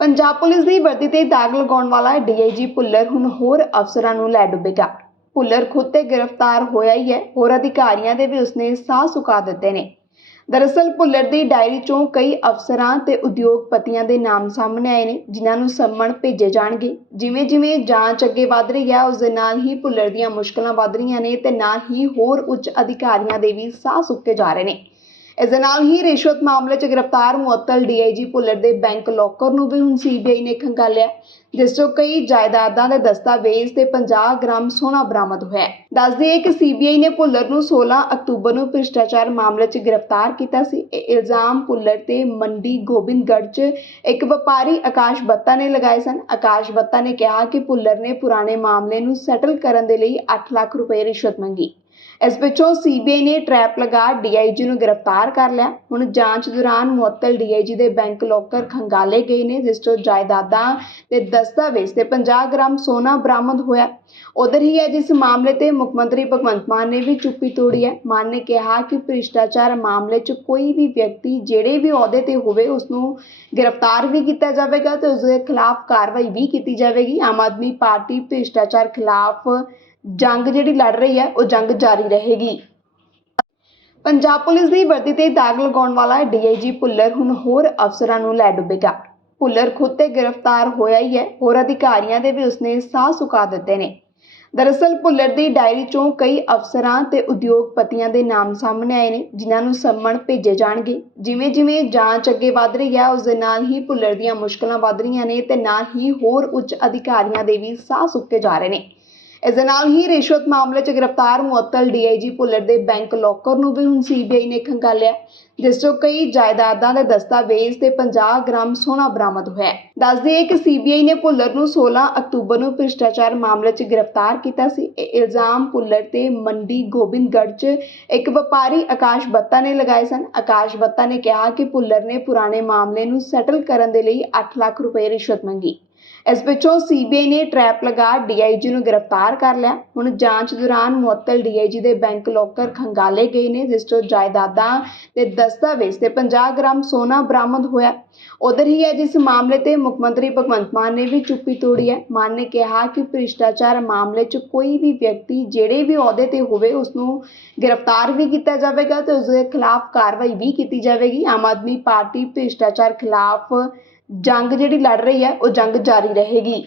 Punjab police ਦੀ ਵਰਦੀ ਤੇ ਦਾਗ ਲਗਾਉਣ ਵਾਲਾ ਡੀਆਈਜੀ ਭੁੱਲਰ। ਹੁਣ ਹੋਰ ਅਫਸਰਾਂ ਨੂੰ ਲੈ ਡੁੱਬੇਗਾ ਭੁੱਲਰ ਖੁਦ ਤੇ ਗ੍ਰਿਫਤਾਰ ਹੋਇਆ ਹੀ ਹੈ। ਹੋਰ ਅਧਿਕਾਰੀਆਂ ਦੇ ਵੀ ਉਸਨੇ ਸਾਹ ਸੁਕਾ ਦਿੱਤੇ ਨੇ। ਦਰਅਸਲ ਭੁੱਲਰ ਦੀ ਡਾਇਰੀ ਚੋਂ ਕਈ ਅਫਸਰਾਂ ਤੇ ਉਦਯੋਗਪਤੀਆਂ ਦੇ ਨਾਮ ਸਾਹਮਣੇ ਆਏ ਨੇ, ਜਿਨ੍ਹਾਂ ਨੂੰ ਸੰਮਣ ਭੇਜੇ ਜਾਣਗੇ। ਜਿਵੇਂ ਜਿਵੇਂ ਜਾਂਚ ਅੱਗੇ ਵਧ ਰਹੀ ਹੈ ਉਸ ਦੇ ਨਾਲ ਹੀ ਭੁੱਲਰ ਦੀਆਂ ਮੁਸ਼ਕਲਾਂ ਵਧ ਰਹੀਆਂ ਨੇ ਤੇ ਨਾਲ ਹੀ ਹੋਰ ਉੱਚ ਅਧਿਕਾਰੀਆਂ ਦੇ ਵੀ ਸਾਹ ਸੁੱਕੇ ਜਾ ਰਹੇ ਨੇ। ਇਸ ਦੇ ਨਾਲ ਹੀ ਰਿਸ਼ਵਤ ਮਾਮਲੇ 'ਚ ਗ੍ਰਿਫਤਾਰ ਮੁਅੱਤਲ ਡੀਆਈਜੀ ਭੁੱਲਰ ਦੇ ਬੈਂਕ ਲੋਕਰ ਨੂੰ ਵੀ ਹੁਣ ਸੀਬੀਆਈ ਨੇ ਖੰਗਾਲਿਆ, ਜਿਸ 'ਚੋਂ ਕਈ ਜਾਇਦਾਦਾਂ ਦੇ ਦਸਤਾਵੇਜ਼ ਤੇ 50 ਗ੍ਰਾਮ ਸੋਨਾ ਬਰਾਮਦ ਹੋਇਆ ਹੈ। ਦੱਸ ਦਈਏ ਕਿ ਸੀਬੀਆਈ ਨੇ ਭੁੱਲਰ ਨੂੰ 16 ਅਕਤੂਬਰ ਨੂੰ ਭ੍ਰਿਸ਼ਟਾਚਾਰ ਮਾਮਲੇ 'ਚ ਗ੍ਰਿਫਤਾਰ ਕੀਤਾ ਸੀ। ਇਹ ਇਲਜ਼ਾਮ ਭੁੱਲਰ ਤੇ ਮੰਡੀ ਗੋਬਿੰਦਗੜ੍ਹ 'ਚ ਇੱਕ ਵਪਾਰੀ ਆਕਾਸ਼ ਬੱਤਾ ਨੇ ਲਗਾਏ ਸਨ। ਆਕਾਸ਼ ਬੱਤਾ ਨੇ ਕਿਹਾ ਕਿ ਭੁੱਲਰ ਨੇ ਪੁਰਾਣੇ ਮਾਮਲੇ ਨੂੰ ਸੈਟਲ ਕਰਨ ਦੇ ਲਈ 8 ਲੱਖ ਰੁਪਏ ਰਿਸ਼ਵਤ ਮੰਗੀ। ਇਸ ਪਿੱਛੋਂ ਸੀਬੀਆਈ ਨੇ ਟਰੈਪ ਲਗਾ ਡੀਆਈਜੀ ਨੂੰ ਗ੍ਰਿਫਤਾਰ ਕਰ ਲਿਆ। ਹੁਣ ਜਾਂਚ ਦੌਰਾਨ ਮੁਅੱਤਲ ਡੀਆਈਜੀ ਦੇ ਬੈਂਕ ਲੋਕਰ ਖੰਗਾਲੇ ਗਏ ਨੇ, ਜਿਸ ਤੋਂ ਜਾਇਦਾਦਾਂ ਤੇ ਦਸਤਾਵੇਜ਼ ਤੇ 50 ਗ੍ਰਾਮ ਸੋਨਾ ਬਰਾਮਦ ਹੋਇਆ। ਉਧਰ ਹੀ ਅੱਜ ਇਸ ਮਾਮਲੇ ਤੇ ਮੁੱਖ ਮੰਤਰੀ ਭਗਵੰਤ ਮਾਨ ਨੇ ਵੀ ਚੁੱਪੀ ਤੋੜੀ ਹੈ। ਮਾਨ ਨੇ ਕਿਹਾ ਕਿ ਭ੍ਰਿਸ਼ਟਾਚਾਰ ਮਾਮਲੇ 'ਚ ਕੋਈ ਵੀ ਵਿਅਕਤੀ, ਜਿਹੜੇ ਵੀ ਅਹੁਦੇ ਤੇ ਹੋਵੇ ਉਸ ਨੂੰ ਗ੍ਰਿਫਤਾਰ ਵੀ ਕੀਤਾ ਜਾਵੇਗਾ ਤੇ ਉਸ ਦੇ ਖਿਲਾਫ ਕਾਰਵਾਈ ਵੀ ਕੀਤੀ ਜਾਵੇਗੀ। ਆਮ ਆਦਮੀ ਪਾਰਟੀ ਭ੍ਰਿਸ਼ਟਾਚਾਰ ਖਿਲਾਫ ਜੰਗ ਜਿਹੜੀ ਲੜ ਰਹੀ ਹੈ, ਉਹ ਜੰਗ ਜਾਰੀ ਰਹੇਗੀ। ਪੰਜਾਬ ਪੁਲਿਸ ਦੀ ਵਰਦੀ ਤੇ ਦਾਗ ਲਗਾਉਣ ਵਾਲਾ ਡੀਆਈਜੀ ਭੁੱਲਰ ਹੁਣ ਹੋਰ ਅਫਸਰਾਂ ਨੂੰ ਲੈ ਡੁੱਬੇਗਾ। ਭੁੱਲਰ ਖੁਦ ਤੇ ਗ੍ਰਿਫਤਾਰ ਹੋਇਆ ਹੀ ਹੈ, ਹੋਰ ਅਧਿਕਾਰੀਆਂ ਦੇ ਵੀ ਉਸਨੇ ਸਾਹ ਸੁਕਾ ਦਿੱਤੇ ਨੇ। ਦਰਅਸਲ ਭੁੱਲਰ ਦੀ ਡਾਇਰੀ ਚੋਂ ਕਈ ਅਫਸਰਾਂ ਤੇ ਉਦਯੋਗਪਤੀਆਂ ਦੇ ਨਾਮ ਸਾਹਮਣੇ ਆਏ ਨੇ, ਜਿਨ੍ਹਾਂ ਨੂੰ ਸੰਮਣ ਭੇਜੇ ਜਾਣਗੇ। ਜਿਵੇਂ ਜਿਵੇਂ ਜਾਂਚ ਅੱਗੇ ਵਧ ਰਹੀ ਹੈ ਉਸ ਦੇ ਨਾਲ ਹੀ ਭੁੱਲਰ ਦੀਆਂ ਮੁਸ਼ਕਲਾਂ ਵਧ ਰਹੀਆਂ ਨੇ ਤੇ ਨਾਲ ਹੀ ਹੋਰ ਉੱਚ ਅਧਿਕਾਰੀਆਂ ਦੇ ਵੀ ਸਾਹ ਸੁੱਕੇ ਜਾ ਰਹੇ ਨੇ। ਇਸ ਦੇ ਨਾਲ ਹੀ ਰਿਸ਼ਵਤ ਮਾਮਲੇ 'ਚ ਗ੍ਰਿਫਤਾਰ ਮੁਅੱਤਲ ਡੀਆਈਜੀ ਭੁੱਲਰ ਦੇ ਬੈਂਕ ਲੋਕਰ ਨੂੰ ਵੀ ਹੁਣ ਸੀਬੀਆਈ ਨੇ ਖੰਗਾਲਿਆ, ਜਿਸ 'ਚੋਂ ਕਈ ਜਾਇਦਾਦਾਂ ਦੇ ਦਸਤਾਵੇਜ਼ ਤੇ 50 ਗ੍ਰਾਮ ਸੋਨਾ ਬਰਾਮਦ ਹੋਇਆ ਹੈ। ਦੱਸ ਦਈਏ ਕਿ ਸੀਬੀਆਈ ਨੇ ਭੁੱਲਰ ਨੂੰ 16 ਅਕਤੂਬਰ ਨੂੰ ਭ੍ਰਿਸ਼ਟਾਚਾਰ ਮਾਮਲੇ 'ਚ ਗ੍ਰਿਫਤਾਰ ਕੀਤਾ ਸੀ। ਇਹ ਇਲਜ਼ਾਮ ਭੁੱਲਰ ਤੇ ਮੰਡੀ ਗੋਬਿੰਦਗੜ੍ਹ 'ਚ ਇੱਕ ਵਪਾਰੀ ਆਕਾਸ਼ ਬੱਤਾ ਨੇ ਲਗਾਏ ਸਨ। ਆਕਾਸ਼ ਬੱਤਾ ਨੇ ਕਿਹਾ ਕਿ ਭੁੱਲਰ ਨੇ ਪੁਰਾਣੇ ਮਾਮਲੇ ਨੂੰ ਸੈਟਲ ਕਰਨ ਦੇ ਲਈ 8 ਲੱਖ ਰੁਪਏ ਰਿਸ਼ਵਤ ਮੰਗੀ। ਇਸ ਪਿੱਛੋਂ ਸੀਬੀਆਈ ਨੇ ਟਰੈਪ ਲਗਾ ਡੀਆਈਜੀ ਨੂੰ ਗ੍ਰਿਫਤਾਰ ਕਰ ਲਿਆ। ਹੁਣ ਜਾਂਚ ਦੌਰਾਨ ਮੁਅੱਤਲ ਡੀਆਈਜੀ ਦੇ ਬੈਂਕ ਲੋਕਰ ਖੰਗਾਲੇ ਗਏ ਨੇ, ਜਿਸ ਤੋਂ ਜਾਇਦਾਦਾਂ ਤੇ ਦਸਤਾਵੇਜ਼ ਤੇ 50 ਗ੍ਰਾਮ ਸੋਨਾ ਬਰਾਮਦ ਹੋਇਆ। ਉਧਰ ਹੀ ਹੈ, ਜਿਸ ਮਾਮਲੇ ਤੇ ਮੁੱਖ ਮੰਤਰੀ ਭਗਵੰਤ ਮਾਨ ਨੇ ਵੀ ਚੁੱਪੀ ਤੋੜੀ ਹੈ। ਮਾਨ ਨੇ ਕਿਹਾ ਕਿ ਭ੍ਰਿਸ਼ਟਾਚਾਰ ਮਾਮਲੇ 'ਚ ਕੋਈ ਵੀ ਵਿਅਕਤੀ, ਜਿਹੜੇ ਵੀ ਅਹੁਦੇ ਤੇ ਹੋਵੇ ਉਸ ਨੂੰ ਗ੍ਰਿਫਤਾਰ ਵੀ ਕੀਤਾ ਜਾਵੇਗਾ ਤੇ ਉਸ ਦੇ ਖਿਲਾਫ ਕਾਰਵਾਈ ਵੀ ਕੀਤੀ ਜਾਵੇਗੀ। ਆਮ ਆਦਮੀ ਪਾਰਟੀ ਭ੍ਰਿਸ਼ਟਾਚਾਰ ਖਿਲਾਫ ਜੰਗ ਜਿਹੜੀ ਲੜ ਰਹੀ ਹੈ ਉਹ ਜੰਗ ਜਾਰੀ ਰਹੇਗੀ।